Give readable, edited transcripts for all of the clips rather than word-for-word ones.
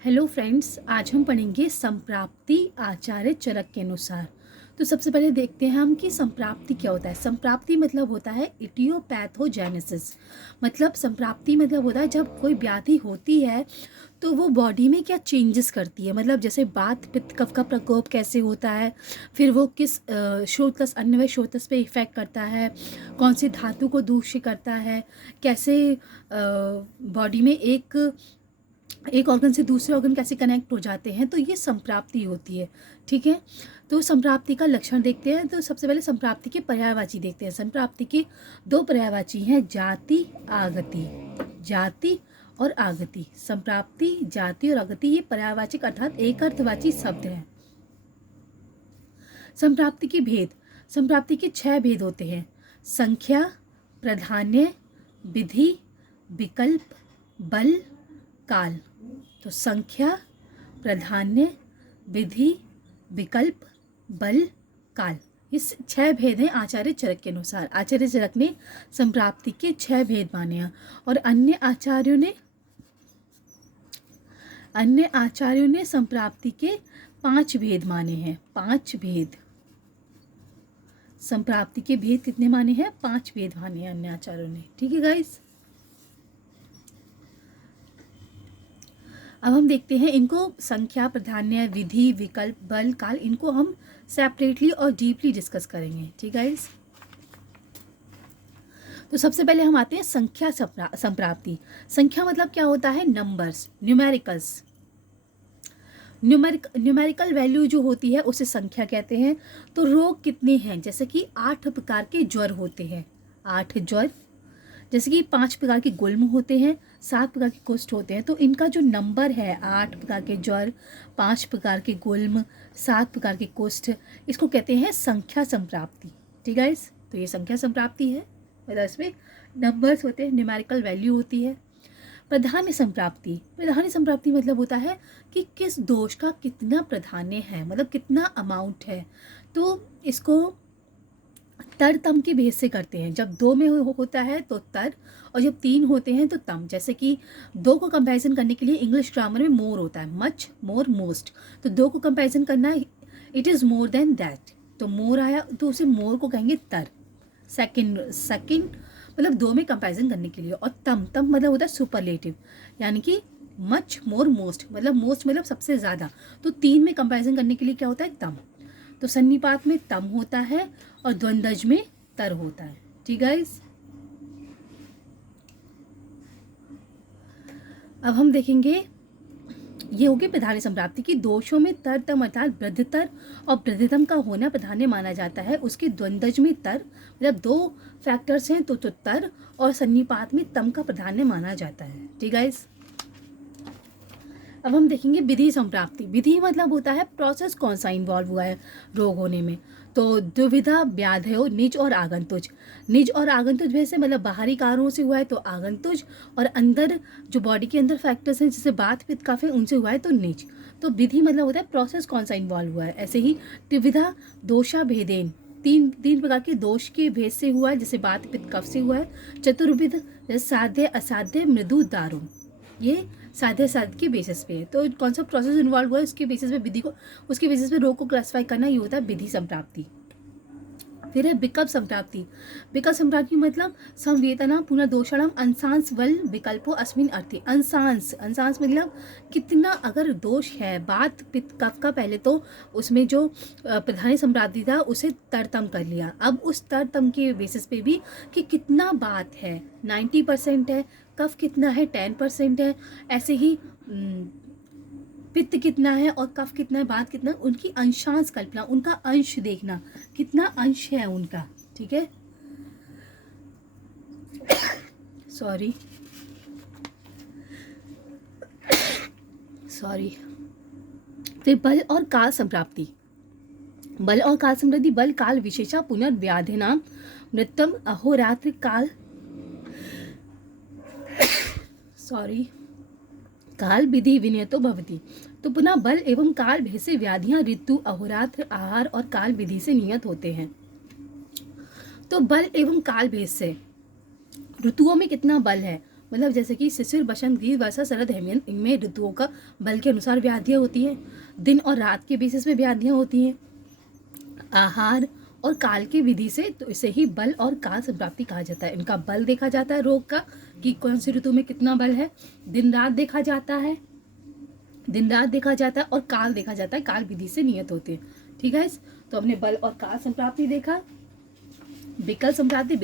Hello friends, आज हम पढ़ेंगे संप्राप्ति आचार्य चरक के अनुसार। तो सबसे पहले देखते हैं हम कि संप्राप्ति क्या होता है। संप्राप्ति मतलब होता है इटियोपैथोजेनेसिस। मतलब संप्राप्ति मतलब होता है जब कोई व्याधि होती है तो वो बॉडी में क्या चेंजेस करती है। मतलब जैसे वात पित्त कफ का प्रकोप कैसे होता है, फिर वो किस श्रोत्रस अन्वय श्रोत्रस पे इफेक्ट करता है, कौन सी धातु को दूषित करता है, कैसे बॉडी में एक ऑर्गन से दूसरे ऑर्गन कैसे कनेक्ट हो जाते हैं, तो ये संप्राप्ति होती है। ठीक है, तो संप्राप्ति का लक्षण देखते हैं। तो सबसे पहले संप्राप्ति के पर्यायवाची देखते हैं। संप्राप्ति के दो पर्यायवाची हैं, जाति आगति। जाति और आगति, संप्राप्ति जाति और आगति ये पर्यायवाचक अर्थात एक अर्थवाची शब्द हैं। संप्राप्ति के भेद, संप्राप्ति के 6 भेद होते हैं। संख्या, प्राधान्य, विधि, विकल्प, बल, काल। तो संख्या, प्राधान्य, विधि, विकल्प, बल, काल, इस 6 भेद हैं आचार्य चरक के अनुसार। आचार्य चरक ने संप्राप्ति के 6 भेद माने हैं और अन्य आचार्यों ने संप्राप्ति के 5 भेद माने हैं। 5 भेद, संप्राप्ति के भेद कितने माने हैं? 5 भेद माने हैं अन्य आचार्यों ने। ठीक है गाइस, अब हम देखते हैं इनको संख्या, प्राधान्य, विधि, विकल्प, बल, काल, इनको हम सेपरेटली और डीपली डिस्कस करेंगे। ठीक है गाइस, तो सबसे पहले हम आते हैं संख्या संप्राप्ति। संख्या मतलब क्या होता है? Numbers, numericals. न्यूमेरिकल वैल्यू जो होती है उसे संख्या कहते हैं। तो रोग कितने हैं? जैसे कि 8 प्रकार के ज्वर होते हैं। 8 ज्वर, जैसे कि 5 प्रकार के गुल्म होते हैं, 7 प्रकार के कुष्ठ होते हैं। तो इनका जो नंबर है, 8 प्रकार के ज्वर, 5 प्रकार के गुल्म, 7 प्रकार के कुष्ठ, इसको कहते हैं संख्या संप्राप्ति। ठीक है, तो ये संख्या संप्राप्ति है, मतलब इसमें नंबर्स होते हैं, न्यूमेरिकल वैल्यू होती है। प्राधान्य संप्राप्ति, प्राधान्य संप्राप्ति मतलब होता है कि किस दोष का कितना प्राधान्य है, मतलब कितना अमाउंट है। तो इसको तर तम के भेद से करते हैं। जब 2 में होता है तो तर, और जब 3 होते हैं तो तम। जैसे कि 2 को कंपैरिजन करने के लिए इंग्लिश ग्रामर में मोर होता है, मच, मोर, मोस्ट। तो 2 को कंपैरिजन करना, it is more than that. तो मोर आया तो उसे मोर को कहेंगे तर। सेकंड मतलब 2 में कंपैरिजन करने के लिए। और तम मतलब होता है सुपरलेटिव, यानी कि मच, मोर, मोस्ट, मतलब मोस्ट मतलब सबसे ज़्यादा। तो 3 में कंपैरिजन करने के लिए क्या होता है? तम। तो सन्निपात में तम होता है और द्वंद्वज में तर होता है। ठीक है, अब हम देखेंगे, ये होगी प्राधान्य संप्राप्ति की। दोषों में तर तम अर्थात वृद्धतर और वृद्धतम का होना प्राधान्य माना जाता है। उसके द्वंद्वज में तर, मतलब 2 फैक्टर्स हैं तो तर, और सन्निपात में तम का प्राधान्य माना जाता है। ठीक है, अब हम देखेंगे विधि संप्राप्ति। विधि मतलब होता है प्रोसेस कौन सा इन्वॉल्व हुआ है रोग होने में। तो द्विविधा व्याधयो, निज और आगंतुज। निज और आगंतुज वैसे मतलब बाहरी कारणों से हुआ है तो आगंतुज, और अंदर जो बॉडी के अंदर फैक्टर्स हैं जैसे बात पित्त कफ है उनसे हुआ है तो निज। तो विधि मतलब होता है प्रोसेस कौन सा इन्वॉल्व हुआ है। ऐसे ही त्रिविधा दोषा भेदेन, तीन प्रकार के दोष के भेद से हुआ है, जैसे बात पित्त कफ से हुआ है। चतुर्विध साध्य असाध्य मृदु दारुण, ये साध्य साध्य के बेसिस पे है। तो कौन सा प्रोसेस इन्वॉल्व हुआ है उसके बेसिस पे विधि को, उसके बेसिस पे रोग को क्लासिफाई करना, ये होता है विधि संप्राप्ति। फिर है विकल्प संप्राप्ति। विकल्प संप्राप्ति मतलब संवेदना पुनर्दोषणम अंशांश वल विकल्पो अस्मिन अर्थे। अंशांश मतलब कितना अगर दोष है बात पित्त कफ का, पहले तो उसमें जो प्राधान्य संप्राप्ति था उसे तरतम कर लिया। अब उस तरतम के बेसिस पे भी कि कितना बात है, 90% है, कफ कितना है, 10% है, ऐसे ही पित्त कितना है और कफ कितना है, बात कितना है, उनकी अंशांश कल्पना, उनका अंश देखना, कितना अंश है उनका। ठीक है, सॉरी। फिर बल और काल संप्राप्ति। बल और काल संप्राप्ति, बल काल विशेषा पुनर्व्याधिनाम नृत्यम अहोरात्र काल, काल विधि विनियतो भवति। तो पुनः बल एवं काल भेद से व्याधियां ऋतु, अहोरात्र, आहार और काल विधि से नियत होते हैं। तो बल एवं काल भेद से ऋतुओं में कितना बल है, मतलब जैसे कि शिशिर, बसंत, ग्रीष्म, वर्षा, शरद, हेमंत, इनमें ऋतुओं का बल के अनुसार व्याधियाँ होती हैं। दिन और रात के बेसिस पे व्याधियाँ होती हैं। आहार और काल की विधि से, तो इसे ही बल और काल संप्राप्ति कहा जाता है। इनका बल देखा जाता है रोग का, कि कौन सी ऋतु में कितना बल है। दिन रात देखा जाता है, और काल देखा जाता है, काल विधि से नियत होते हैं। ठीक है, तो हमने बल और काल संप्राप्ति देखा। विकल संप्राप्ति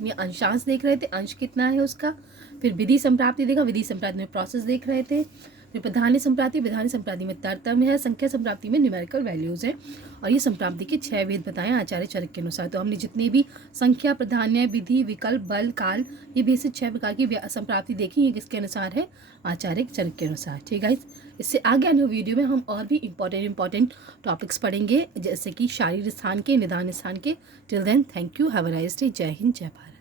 में अंशांश देख रहे थे, अंश कितना है उसका। फिर विधि संप्राप्ति देखा, विधि संप्राप्ति में प्रोसेस देख रहे थे। फिर प्रधान्य संप्राप्ति में तरतम है। संख्या संप्राप्ति में न्यूमेरिकल वैल्यूज है। और ये संप्राप्ति के 6 भेद बताए आचार्य चरक के अनुसार। तो हमने जितने भी संख्या, प्राधान्य, विधि, विकल्प, बल, काल, ये बेसिक 6 प्रकार की संप्राप्ति देखी, ये किसके अनुसार है, आचार्य चरक के अनुसार। ठीक है, इससे आगे आने वीडियो में हम और भी इंपॉर्टेंट टॉपिक्स पढ़ेंगे, जैसे कि शारीरिक स्थान के, निदान स्थान के। Till then, thank you, have a nice day. जय हिंद, जय भारत।